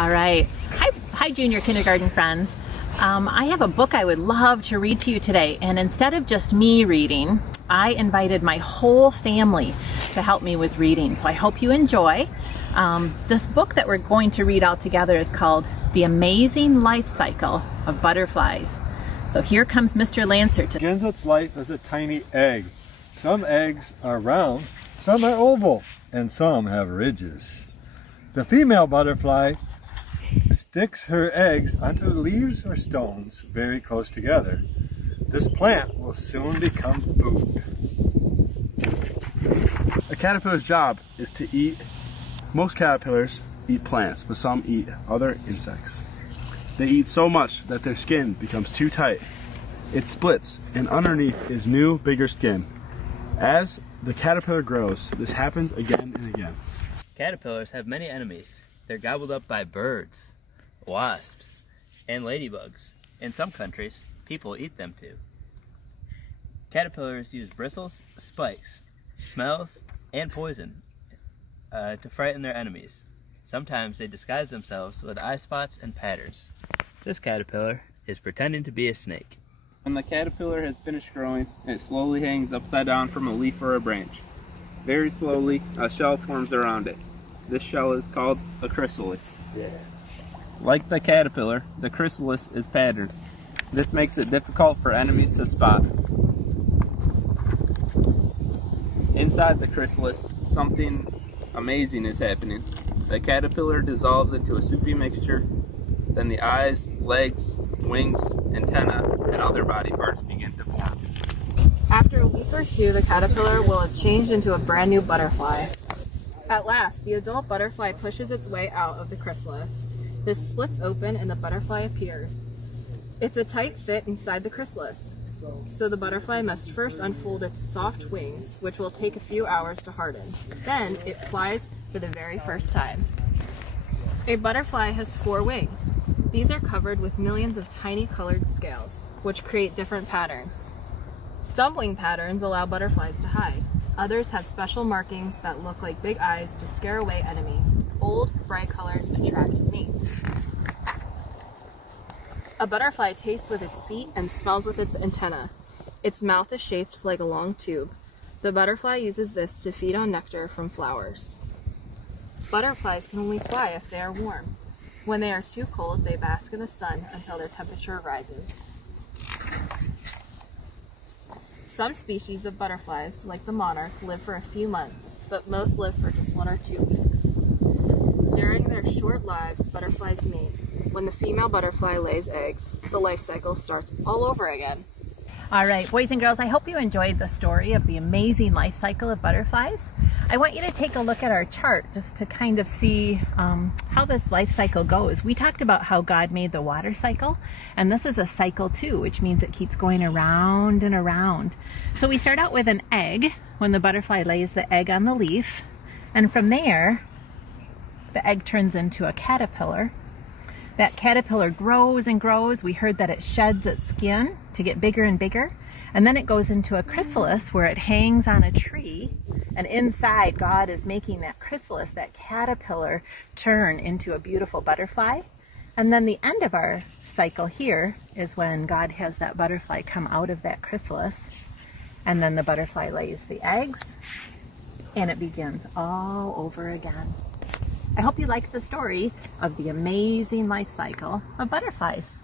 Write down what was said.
All right. Hi, junior kindergarten friends. I have a book I would love to read to you today, and instead of just me reading, I invited my whole family to help me with reading. So I hope you enjoy. This book that we're going to read out together is called The Amazing Life Cycle of Butterflies. So here comes Mr. Lancer to begins its life as a tiny egg. Some eggs are round, some are oval, and some have ridges. The female butterfly sticks her eggs onto leaves or stones very close together. This plant will soon become food. A caterpillar's job is to eat. Most caterpillars eat plants, but some eat other insects. They eat so much that their skin becomes too tight. It splits, and underneath is new, bigger skin. As the caterpillar grows, this happens again and again. Caterpillars have many enemies. They're gobbled up by birds, wasps, and ladybugs. In some countries, people eat them too. Caterpillars use bristles, spikes, smells, and poison to frighten their enemies. Sometimes they disguise themselves with eye spots and patterns. This caterpillar is pretending to be a snake. When the caterpillar has finished growing, it slowly hangs upside down from a leaf or a branch. Very slowly, a shell forms around it. This shell is called a chrysalis. Like the caterpillar, the chrysalis is patterned. This makes it difficult for enemies to spot. Inside the chrysalis, something amazing is happening. The caterpillar dissolves into a soupy mixture. Then the eyes, legs, wings, antennae, and other body parts begin to form. After a week or two, the caterpillar will have changed into a brand new butterfly. At last, the adult butterfly pushes its way out of the chrysalis. This splits open and the butterfly appears. It's a tight fit inside the chrysalis, so the butterfly must first unfold its soft wings, which will take a few hours to harden. Then it flies for the very first time. A butterfly has 4 wings. These are covered with millions of tiny colored scales, which create different patterns. Some wing patterns allow butterflies to hide. Others have special markings that look like big eyes to scare away enemies. Bold, bright colors attract mates. A butterfly tastes with its feet and smells with its antennae. Its mouth is shaped like a long tube. The butterfly uses this to feed on nectar from flowers. Butterflies can only fly if they are warm. When they are too cold, they bask in the sun until their temperature rises. Some species of butterflies, like the monarch, live for a few months, but most live for just 1 or 2 weeks. During their short lives, butterflies mate. When the female butterfly lays eggs, the life cycle starts all over again. All right, boys and girls, I hope you enjoyed the story of the amazing life cycle of butterflies. I want you to take a look at our chart just to kind of see how this life cycle goes. We talked about how God made the water cycle, and this is a cycle too, which means it keeps going around and around. So we start out with an egg when the butterfly lays the egg on the leaf, and from there, the egg turns into a caterpillar. That caterpillar grows and grows. We heard that it sheds its skin to get bigger and bigger. And then it goes into a chrysalis where it hangs on a tree. And inside, God is making that chrysalis, that caterpillar, turn into a beautiful butterfly. And then the end of our cycle here is when God has that butterfly come out of that chrysalis. And then the butterfly lays the eggs. And it begins all over again. I hope you liked the story of the amazing life cycle of butterflies.